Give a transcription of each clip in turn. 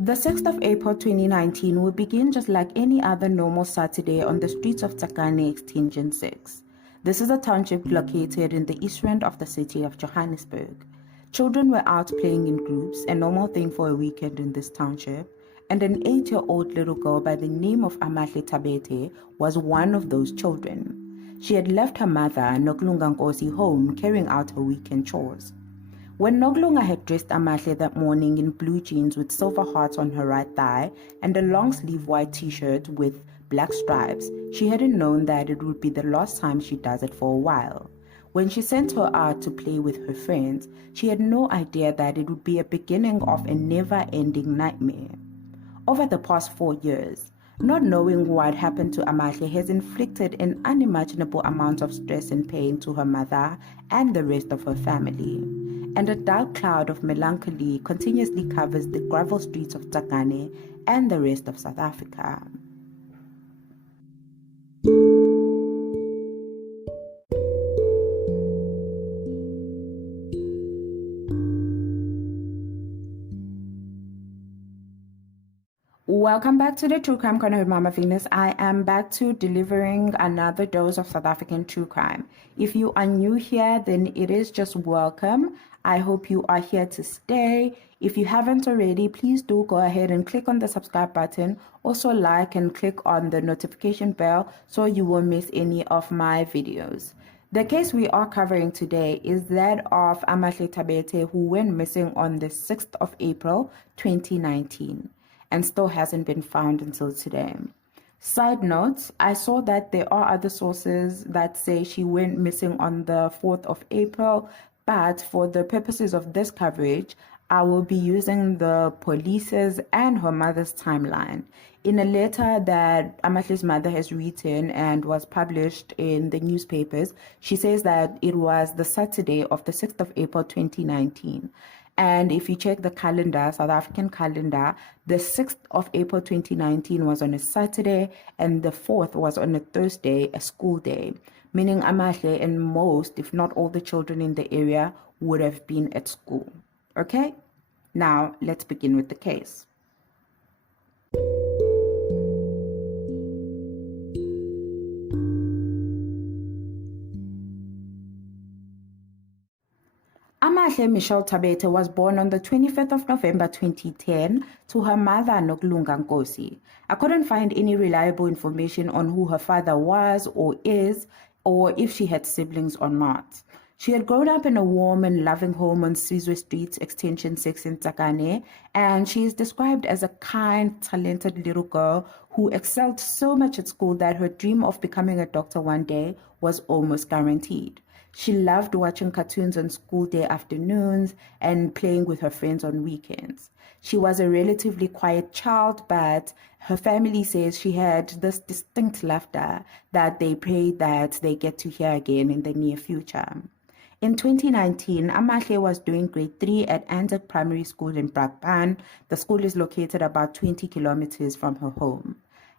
The 6th of April 2019 will begin just like any other normal Saturday on the streets of Tsakane Extension 6. This is a township located in the east end of the city of Johannesburg. Children were out playing in groups, a normal thing for a weekend in this township, and an 8-year-old little girl by the name of Amahle Thabethe was one of those children. She had left her mother, Nokulunga Nkosi, home carrying out her weekend chores. When Nokulunga had dressed Amahle that morning in blue jeans with silver hearts on her right thigh and a long-sleeve white t-shirt with black stripes, she hadn't known that it would be the last time she does it for a while. When she sent her out to play with her friends, she had no idea that it would be a beginning of a never-ending nightmare. Over the past 4 years, not knowing what happened to Amahle has inflicted an unimaginable amount of stress and pain to her mother and the rest of her family. And a dark cloud of melancholy continuously covers the gravel streets of Tsakane and the rest of South Africa. Welcome back to the True Crime Corner with Mama Venus. I am back to delivering another dose of South African true crime. If you are new here, then it is just welcome. I hope you are here to stay. If you haven't already, please do go ahead and click on the subscribe button. Also like and click on the notification bell so you won't miss any of my videos. The case we are covering today is that of Amahle Thabethe, who went missing on the 6th of April 2019. And still hasn't been found until today. Side note, I saw that there are other sources that say she went missing on the 4th of April, but for the purposes of this coverage, I will be using the police's and her mother's timeline. In a letter that Amahle's mother has written and was published in the newspapers, she says that it was the Saturday of the 6th of April 2019. And if you check the calendar, South African calendar, the 6th of April 2019 was on a Saturday and the 4th was on a Thursday, a school day, meaning Amahle and most, if not all the children in the area would have been at school. Okay? Now, let's begin with the case. Amahle Michel Thabethe was born on the 25th of November 2010 to her mother Nokulunga Nkosi. I couldn't find any reliable information on who her father was or is, or if she had siblings or not. She had grown up in a warm and loving home on Sizwe Street, Extension 6 in Tsakane, and she is described as a kind, talented little girl who excelled so much at school that her dream of becoming a doctor one day was almost guaranteed. She loved watching cartoons on school day afternoons and playing with her friends on weekends. She was a relatively quiet child, but her family says she had this distinct laughter that they pray that they get to hear again in the near future. In 2019, Amahle was doing grade 3 at Anzac Primary School in Brakpan. The school is located about 20 kilometers from her home.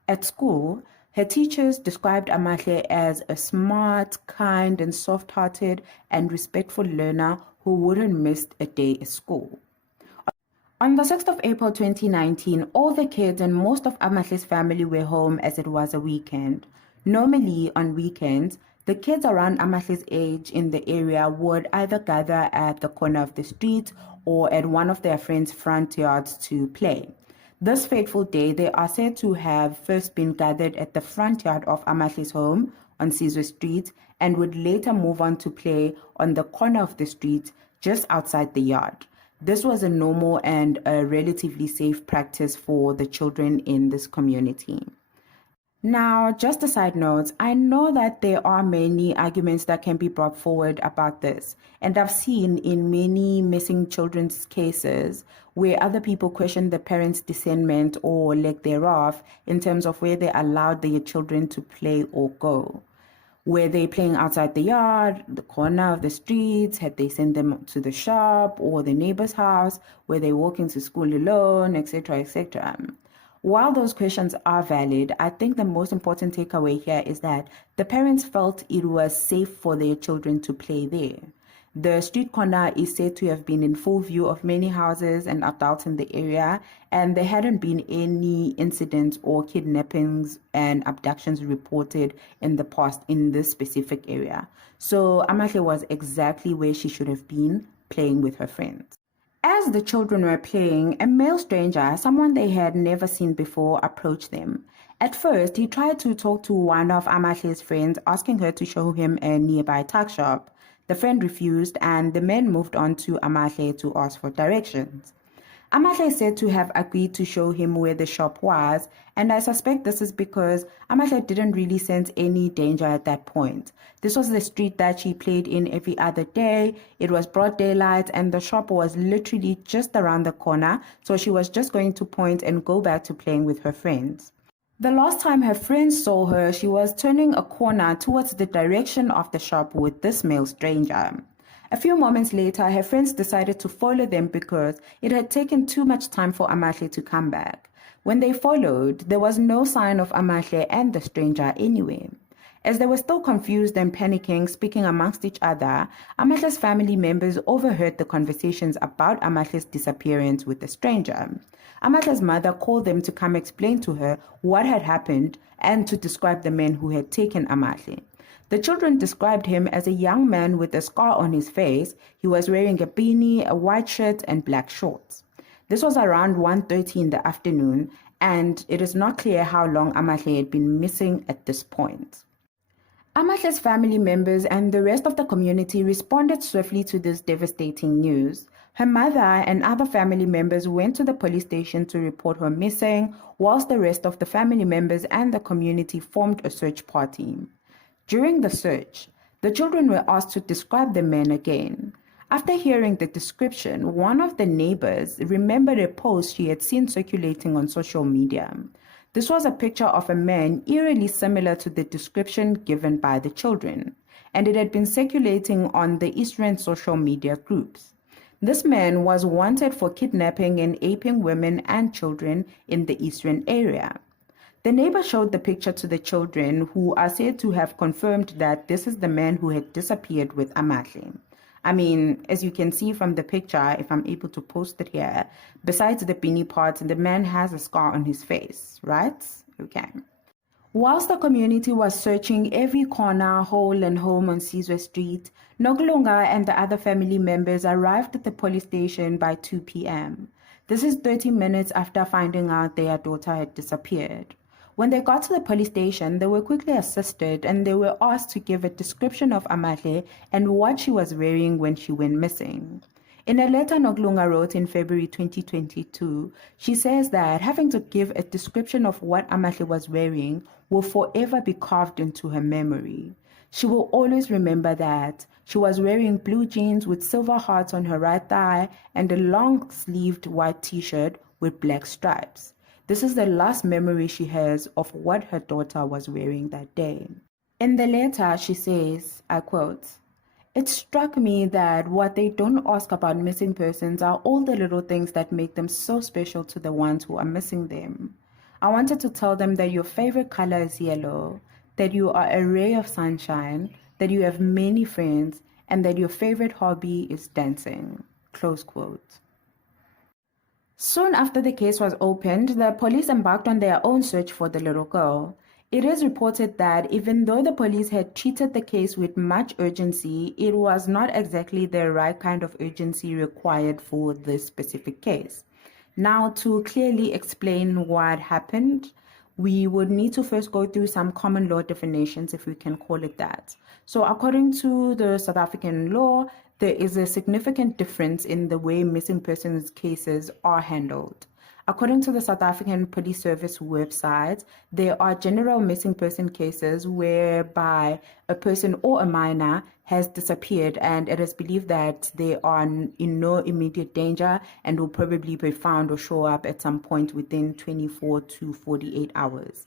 At school, her teachers described Amahle as a smart, kind, and soft-hearted and respectful learner who wouldn't miss a day at school. On the 6th of April 2019, all the kids and most of Amahle's family were home as it was a weekend. Normally, on weekends, the kids around Amahle's age in the area would either gather at the corner of the street or at one of their friends' front yards to play. This fateful day, they are said to have first been gathered at the front yard of Amahle's home on Sizwe Street and would later move on to play on the corner of the street just outside the yard. This was a normal and a relatively safe practice for the children in this community. Now, just a side note, I know that there are many arguments that can be brought forward about this, and I've seen in many missing children's cases where other people question the parents' discernment or lack thereof in terms of where they allowed their children to play or go. Were they playing outside the yard, the corner of the street? Had they sent them to the shop or the neighbor's house? Were they walking to school alone, etc., etc.? While those questions are valid, I think the most important takeaway here is that the parents felt it was safe for their children to play there. The street corner is said to have been in full view of many houses and adults in the area, and there hadn't been any incidents or kidnappings and abductions reported in the past in this specific area. So Amahle was exactly where she should have been, playing with her friends. As the children were playing, a male stranger, someone they had never seen before, approached them. At first, he tried to talk to one of Amahle's friends, asking her to show him a nearby tuck shop. The friend refused, and the men moved on to Amahle to ask for directions. Amahle is said to have agreed to show him where the shop was, and I suspect this is because Amahle didn't really sense any danger at that point. This was the street that she played in every other day. It was broad daylight, and the shop was literally just around the corner, so she was just going to point and go back to playing with her friends. The last time her friends saw her, she was turning a corner towards the direction of the shop with this male stranger. A few moments later, her friends decided to follow them because it had taken too much time for Amahle to come back. When they followed, there was no sign of Amahle and the stranger anywhere. As they were still confused and panicking, speaking amongst each other, Amahle's family members overheard the conversations about Amahle's disappearance with the stranger. Amahle's mother called them to come explain to her what had happened and to describe the men who had taken Amahle. The children described him as a young man with a scar on his face. He was wearing a beanie, a white shirt, and black shorts. This was around 1:30 in the afternoon, and it is not clear how long Amahle had been missing at this point. Amahle's family members and the rest of the community responded swiftly to this devastating news. Her mother and other family members went to the police station to report her missing, whilst the rest of the family members and the community formed a search party. During the search, the children were asked to describe the men again. After hearing the description, one of the neighbors remembered a post she had seen circulating on social media. This was a picture of a man eerily similar to the description given by the children, and it had been circulating on the Eastern social media groups. This man was wanted for kidnapping and aping women and children in the Eastern area. The neighbor showed the picture to the children, who are said to have confirmed that this is the man who had disappeared with Amahle. I mean, as you can see from the picture, if I'm able to post it here, besides the beanie part, the man has a scar on his face, right? Okay. Whilst the community was searching every corner, hole, and home on Sizwe Street, Nokulunga and the other family members arrived at the police station by 2 p.m. This is 30 minutes after finding out their daughter had disappeared. When they got to the police station, they were quickly assisted and they were asked to give a description of Amahle and what she was wearing when she went missing. In a letter Nokulunga wrote in February 2022, she says that having to give a description of what Amahle was wearing will forever be carved into her memory. She will always remember that she was wearing blue jeans with silver hearts on her right thigh and a long-sleeved white t-shirt with black stripes. This is the last memory she has of what her daughter was wearing that day. In the letter, she says, I quote, "It struck me that what they don't ask about missing persons are all the little things that make them so special to the ones who are missing them. I wanted to tell them that your favorite color is yellow, that you are a ray of sunshine, that you have many friends, and that your favorite hobby is dancing." Close quote. Soon after the case was opened, the police embarked on their own search for the little girl. It is reported that even though the police had treated the case with much urgency, it was not exactly the right kind of urgency required for this specific case. Now, to clearly explain what happened, we would need to first go through some common law definitions, if we can call it that. So according to the South African law, there is a significant difference in the way missing persons cases are handled. According to the South African Police Service website, there are general missing person cases whereby a person or a minor has disappeared and it is believed that they are in no immediate danger and will probably be found or show up at some point within 24 to 48 hours.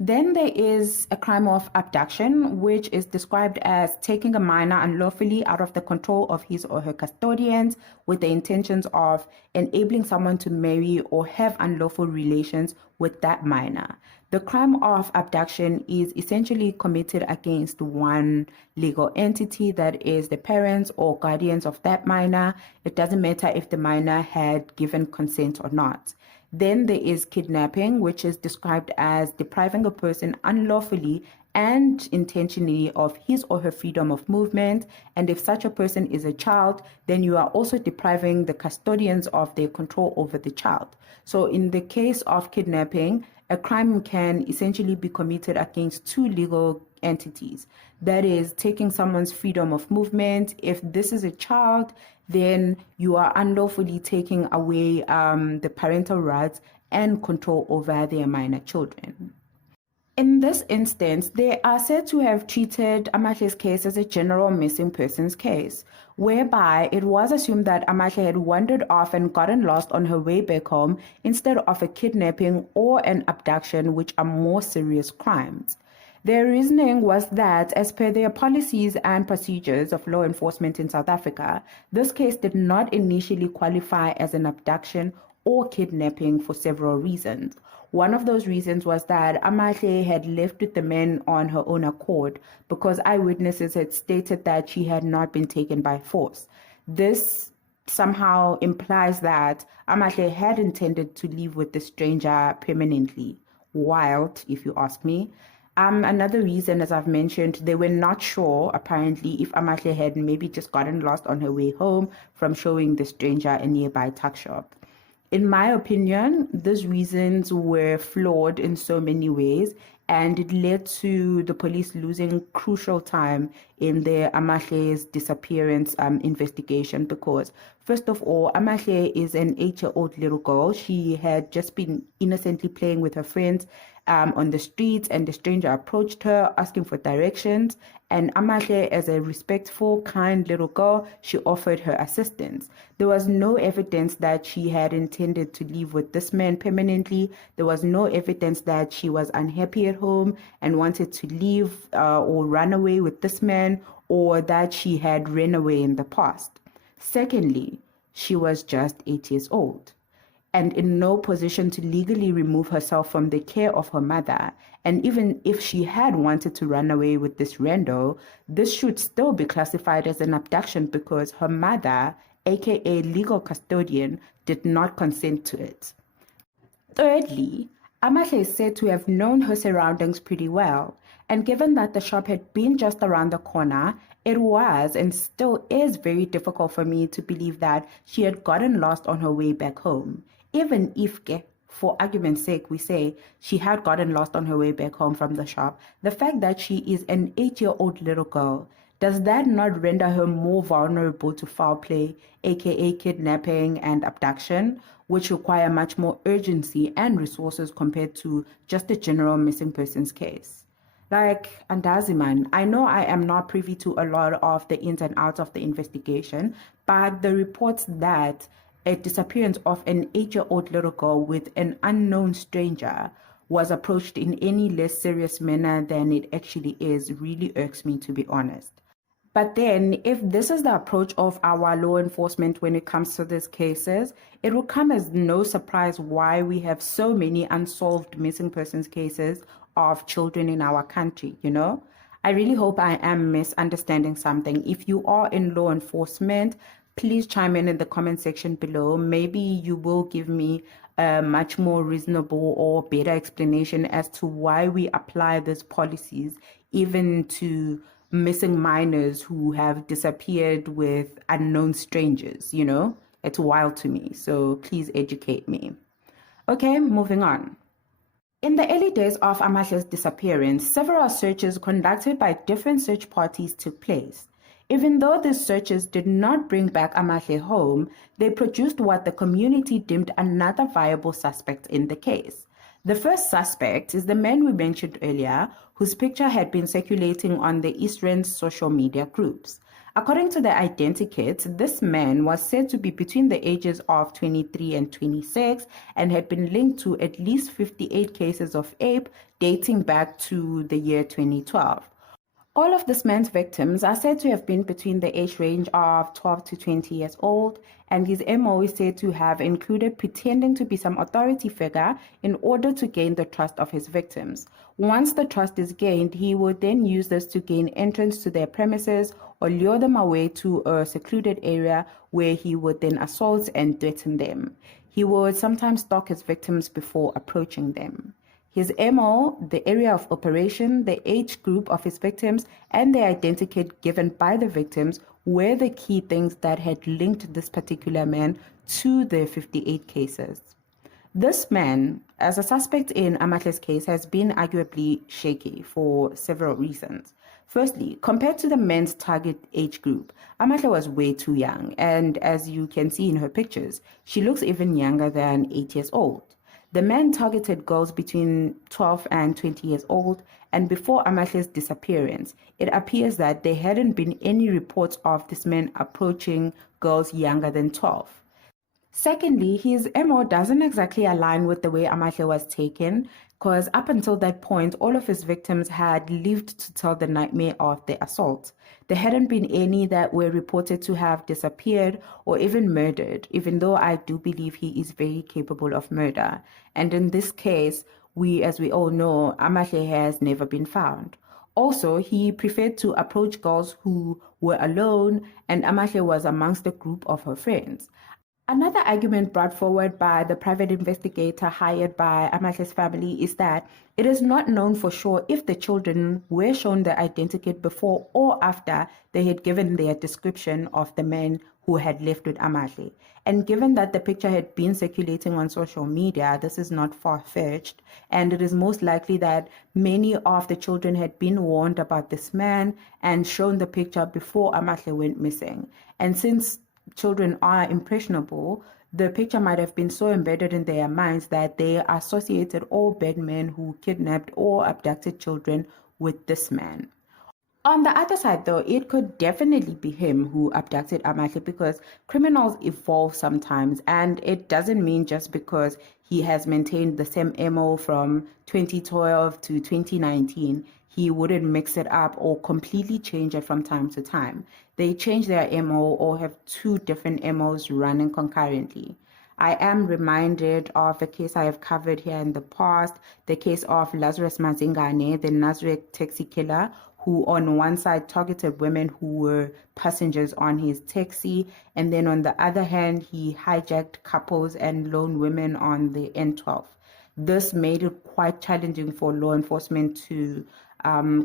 Then there is a crime of abduction, which is described as taking a minor unlawfully out of the control of his or her custodians with the intentions of enabling someone to marry or have unlawful relations with that minor. The crime of abduction is essentially committed against one legal entity, that is the parents or guardians of that minor. It doesn't matter if the minor had given consent or not. Then there is kidnapping, which is described as depriving a person unlawfully and intentionally of his or her freedom of movement. And if such a person is a child, then you are also depriving the custodians of their control over the child. So in the case of kidnapping, a crime can essentially be committed against two legal entities. That is, taking someone's freedom of movement. If this is a child, then you are unlawfully taking away the parental rights and control over their minor children. In this instance, they are said to have treated Amahle's case as a general missing persons case, whereby it was assumed that Amahle had wandered off and gotten lost on her way back home instead of a kidnapping or an abduction, which are more serious crimes. Their reasoning was that, as per their policies and procedures of law enforcement in South Africa, this case did not initially qualify as an abduction or kidnapping for several reasons. One of those reasons was that Amahle had left with the men on her own accord because eyewitnesses had stated that she had not been taken by force. This somehow implies that Amahle had intended to leave with the stranger permanently. Wild, if you ask me. Another reason, as I've mentioned, they were not sure, apparently, if Amahle had maybe just gotten lost on her way home from showing the stranger a nearby tuck shop. In my opinion, these reasons were flawed in so many ways, and it led to the police losing crucial time in their Amahle's disappearance investigation because, first of all, Amahle is an 8-year-old little girl. She had just been innocently playing with her friends on the streets, and the stranger approached her asking for directions, and Amahle, as a respectful, kind little girl, she offered her assistance. There was no evidence that she had intended to leave with this man permanently. There was no evidence that she was unhappy at home and wanted to leave or run away with this man, or that she had ran away in the past. Secondly, she was just 8 years old and in no position to legally remove herself from the care of her mother. And even if she had wanted to run away with this rando, this should still be classified as an abduction because her mother, aka legal custodian, did not consent to it. Thirdly, Amahle is said to have known her surroundings pretty well, and given that the shop had been just around the corner, it was and still is very difficult for me to believe that she had gotten lost on her way back home. Even if, for argument's sake, we say she had gotten lost on her way back home from the shop, the fact that she is an 8-year-old little girl, does that not render her more vulnerable to foul play, aka kidnapping and abduction, which require much more urgency and resources compared to just a general missing persons case? Like, Andaziman, I know I am not privy to a lot of the ins and outs of the investigation, but the reports that a disappearance of an 8-year-old little girl with an unknown stranger was approached in any less serious manner than it actually is really irks me, to be honest. But then, if this is the approach of our law enforcement when it comes to these cases, it will come as no surprise why we have so many unsolved missing persons cases of children in our country, you know? I really hope I am misunderstanding something. If you are in law enforcement, please chime in the comment section below. Maybe you will give me a much more reasonable or better explanation as to why we apply these policies even to missing minors who have disappeared with unknown strangers, you know? It's wild to me, so please educate me. Okay, moving on. In the early days of Amahle's disappearance, several searches conducted by different search parties took place. Even though these searches did not bring back Amahle home, they produced what the community deemed another viable suspect in the case. The first suspect is the man we mentioned earlier, whose picture had been circulating on the East Rand's social media groups. According to the identikit, this man was said to be between the ages of 23 and 26 and had been linked to at least 58 cases of ape dating back to the year 2012. All of this man's victims are said to have been between the age range of 12 to 20 years old, and his MO is said to have included pretending to be some authority figure in order to gain the trust of his victims. Once the trust is gained, he would then use this to gain entrance to their premises or lure them away to a secluded area where he would then assault and threaten them. He would sometimes stalk his victims before approaching them. His MO, the area of operation, the age group of his victims, and the identikit given by the victims were the key things that had linked this particular man to the 58 cases. This man, as a suspect in Amahle's case, has been arguably shaky for several reasons. Firstly, compared to the men's target age group, Amahle was way too young, and as you can see in her pictures, she looks even younger than 8 years old. The man targeted girls between 12 and 20 years old, and before Amahle's disappearance, it appears that there hadn't been any reports of this man approaching girls younger than 12. Secondly, his MO doesn't exactly align with the way Amahle was taken, because up until that point, all of his victims had lived to tell the nightmare of the assault. There hadn't been any that were reported to have disappeared or even murdered, even though I do believe he is very capable of murder. And in this case, as we all know, Amahle has never been found. Also, he preferred to approach girls who were alone, and Amahle was amongst a group of her friends. Another argument brought forward by the private investigator hired by Amahle's family is that it is not known for sure if the children were shown the identikit before or after they had given their description of the man who had left with Amahle. And given that the picture had been circulating on social media, this is not far-fetched, and it is most likely that many of the children had been warned about this man and shown the picture before Amahle went missing. And since children are impressionable, the picture might have been so embedded in their minds that they associated all bad men who kidnapped or abducted children with this man. On the other side, though, it could definitely be him who abducted Amahle, because criminals evolve sometimes, and it doesn't mean just because he has maintained the same MO from 2012 to 2019, he wouldn't mix it up or completely change it from time to time. They change their MO or have two different MOs running concurrently. I am reminded of a case I have covered here in the past, the case of Lazarus Mazingane, the Nazareth taxi killer, who on one side targeted women who were passengers on his taxi, and then on the other hand, he hijacked couples and lone women on the N12. This made it quite challenging for law enforcement to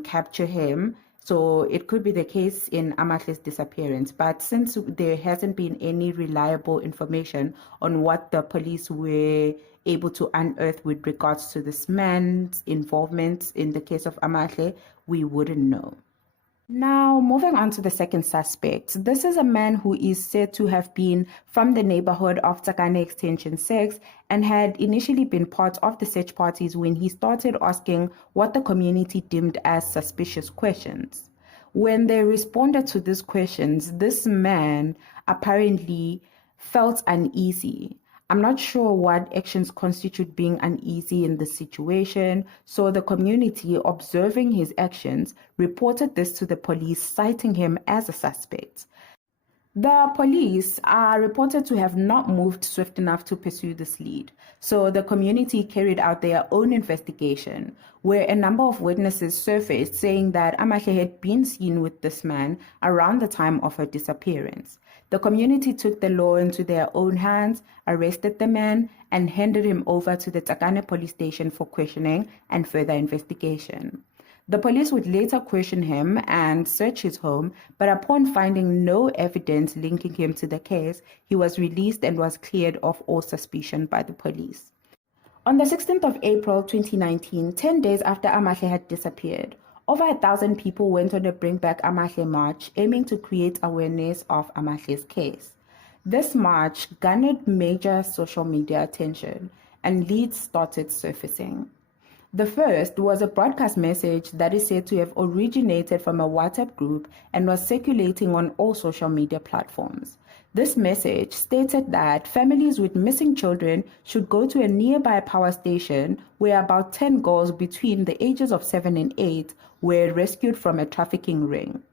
capture him. So it could be the case in Amahle's disappearance. But since there hasn't been any reliable information on what the police were able to unearth with regards to this man's involvement in the case of Amahle, we wouldn't know. Now, moving on to the second suspect. This is a man who is said to have been from the neighborhood of Tsakane Extension 6 and had initially been part of the search parties when he started asking what the community deemed as suspicious questions. When they responded to these questions, this man apparently felt uneasy. I'm not sure what actions constitute being uneasy in this situation, so the community, observing his actions, reported this to the police, citing him as a suspect. The police are reported to have not moved swift enough to pursue this lead, so the community carried out their own investigation, where a number of witnesses surfaced saying that Amahle had been seen with this man around the time of her disappearance. The community took the law into their own hands, arrested the man, and handed him over to the Tsakane police station for questioning and further investigation. The police would later question him and search his home, but upon finding no evidence linking him to the case, he was released and was cleared of all suspicion by the police. On the 16th of April 2019, 10 days after Amahle had disappeared, over 1,000 people went on a Bring Back Amahle march, aiming to create awareness of Amahle's case. This march garnered major social media attention, and leads started surfacing. The first was a broadcast message that is said to have originated from a WhatsApp group and was circulating on all social media platforms. This message stated that families with missing children should go to a nearby power station where about 10 girls between the ages of 7 and 8 were rescued from a trafficking ring.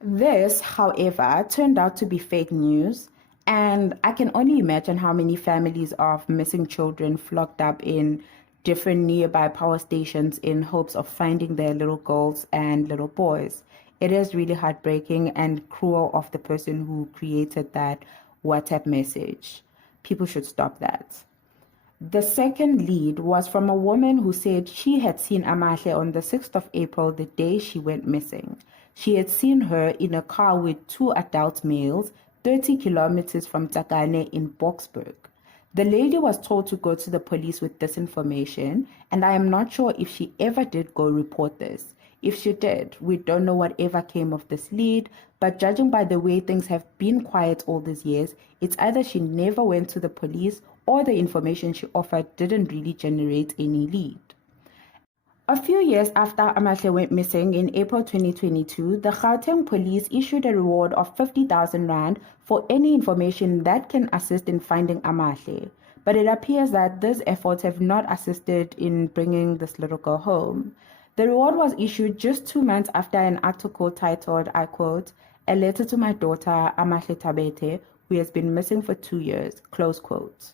This, however, turned out to be fake news, and I can only imagine how many families of missing children flocked up in different nearby power stations in hopes of finding their little girls and little boys. It is really heartbreaking and cruel of the person who created that WhatsApp message. People should stop that. The second lead was from a woman who said she had seen Amahle on the 6th of April, the day she went missing. She had seen her in a car with 2 adult males, 30 kilometers from Tsakane in Boksburg. The lady was told to go to the police with this information, and I am not sure if she ever did go report this. If she did, we don't know whatever came of this lead, but judging by the way things have been quiet all these years, it's either she never went to the police or the information she offered didn't really generate any lead. A few years after Amahle went missing in April 2022, the Gauteng police issued a reward of 50,000 rand for any information that can assist in finding Amahle. But it appears that these efforts have not assisted in bringing this little girl home. The reward was issued just 2 months after an article titled, I quote, "A letter to my daughter, Amahle Thabethe, who has been missing for 2 years," close quote.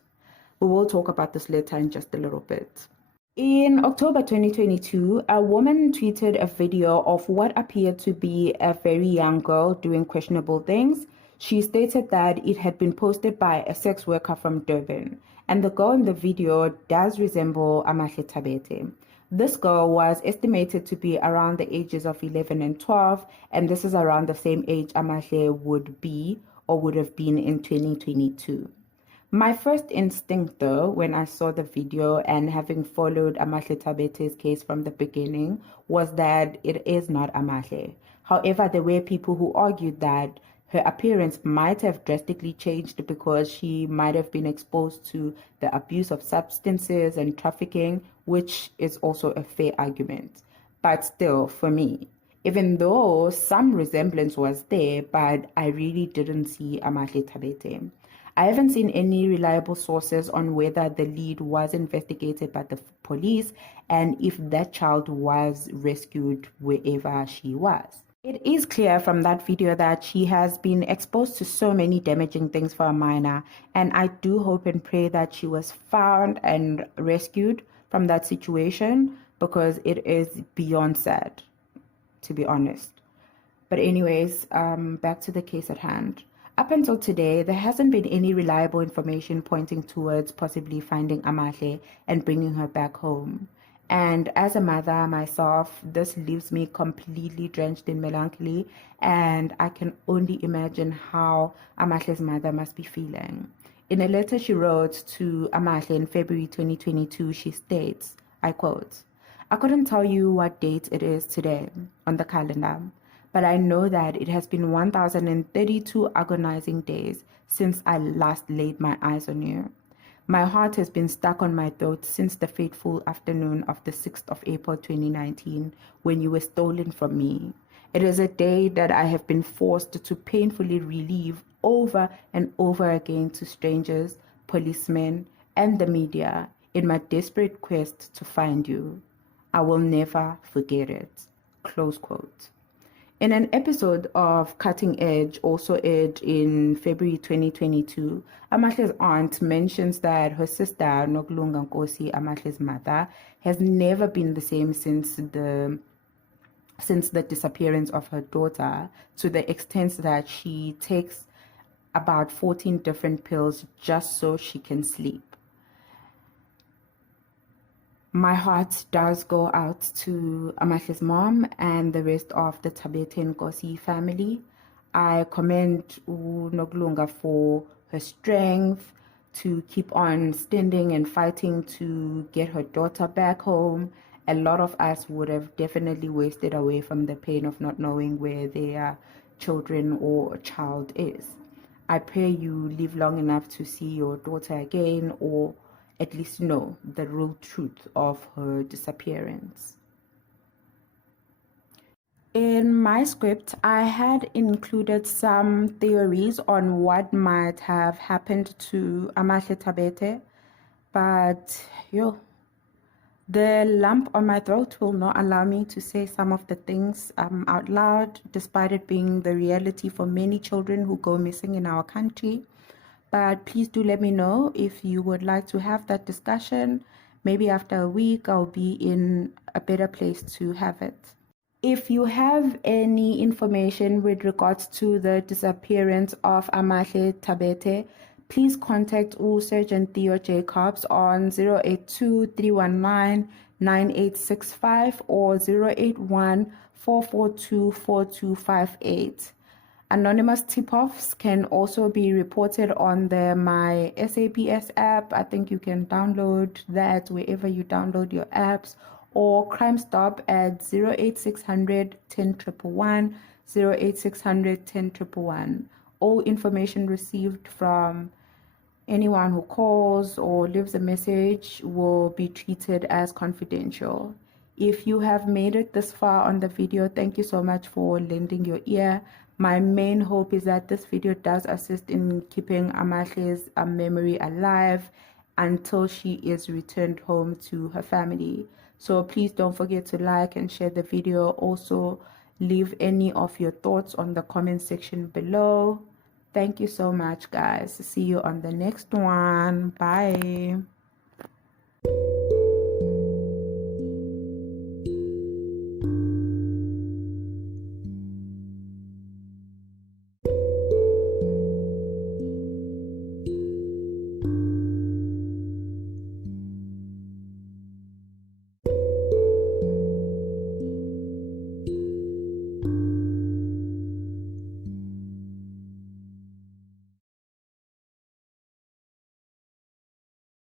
We will talk about this later in just a little bit. In October 2022, a woman tweeted a video of what appeared to be a very young girl doing questionable things. She stated that it had been posted by a sex worker from Durban, and the girl in the video does resemble Amahle Thabethe. This girl was estimated to be around the ages of 11 and 12, and this is around the same age Amahle would be or would have been in 2022. My first instinct, though, when I saw the video and having followed Amahle Thabethe's case from the beginning, was that it is not Amahle. However, there were people who argued that her appearance might have drastically changed because she might have been exposed to the abuse of substances and trafficking, which is also a fair argument. But still, for me, even though some resemblance was there, but I really didn't see Amahle Thabethe. I haven't seen any reliable sources on whether the lead was investigated by the police and if that child was rescued wherever she was. It is clear from that video that she has been exposed to so many damaging things for a minor, and I do hope and pray that she was found and rescued from that situation because it is beyond sad, to be honest. But anyways, back to the case at hand. Up until today, there hasn't been any reliable information pointing towards possibly finding Amahle and bringing her back home. And as a mother myself, this leaves me completely drenched in melancholy, and I can only imagine how Amahle's mother must be feeling. In a letter she wrote to Amahle in February 2022, she states, I quote, "I couldn't tell you what date it is today on the calendar, but I know that it has been 1,032 agonizing days since I last laid my eyes on you. My heart has been stuck on my throat since the fateful afternoon of the 6th of April 2019 when you were stolen from me. It is a day that I have been forced to painfully relive over and over again to strangers, policemen, and the media in my desperate quest to find you. I will never forget it." Close quote. In an episode of Cutting Edge, also aired in February 2022, Amahle's aunt mentions that her sister, Nokulunga Nkosi, Amahle's mother, has never been the same since the disappearance of her daughter, to the extent that she takes about 14 different pills just so she can sleep. My heart does go out to Amahle's mom and the rest of the Thabethe Nkosi family. I commend Nokulunga for her strength to keep on standing and fighting to get her daughter back home. A lot of us would have definitely wasted away from the pain of not knowing where their children or child is. I pray you live long enough to see your daughter again, or at least know the real truth of her disappearance. In my script, I had included some theories on what might have happened to Amahle Thabethe, but the lump on my throat will not allow me to say some of the things out loud, despite it being the reality for many children who go missing in our country. But please do let me know if you would like to have that discussion. Maybe after a week, I'll be in a better place to have it. If you have any information with regards to the disappearance of Amahle Thabethe, please contact Sergeant Theo Jacobs on 082-319-9865 or 081-442-4258. Anonymous tip-offs can also be reported on the MySAPS app. I think you can download that wherever you download your apps, or Crime Stop at 08600 10111, 08600 10111. All information received from anyone who calls or leaves a message will be treated as confidential. If you have made it this far on the video, thank you so much for lending your ear. My main hope is that this video does assist in keeping Amahle's memory alive until she is returned home to her family. So please don't forget to like and share the video. Also, leave any of your thoughts on the comment section below. Thank you so much, guys. See you on the next one. Bye.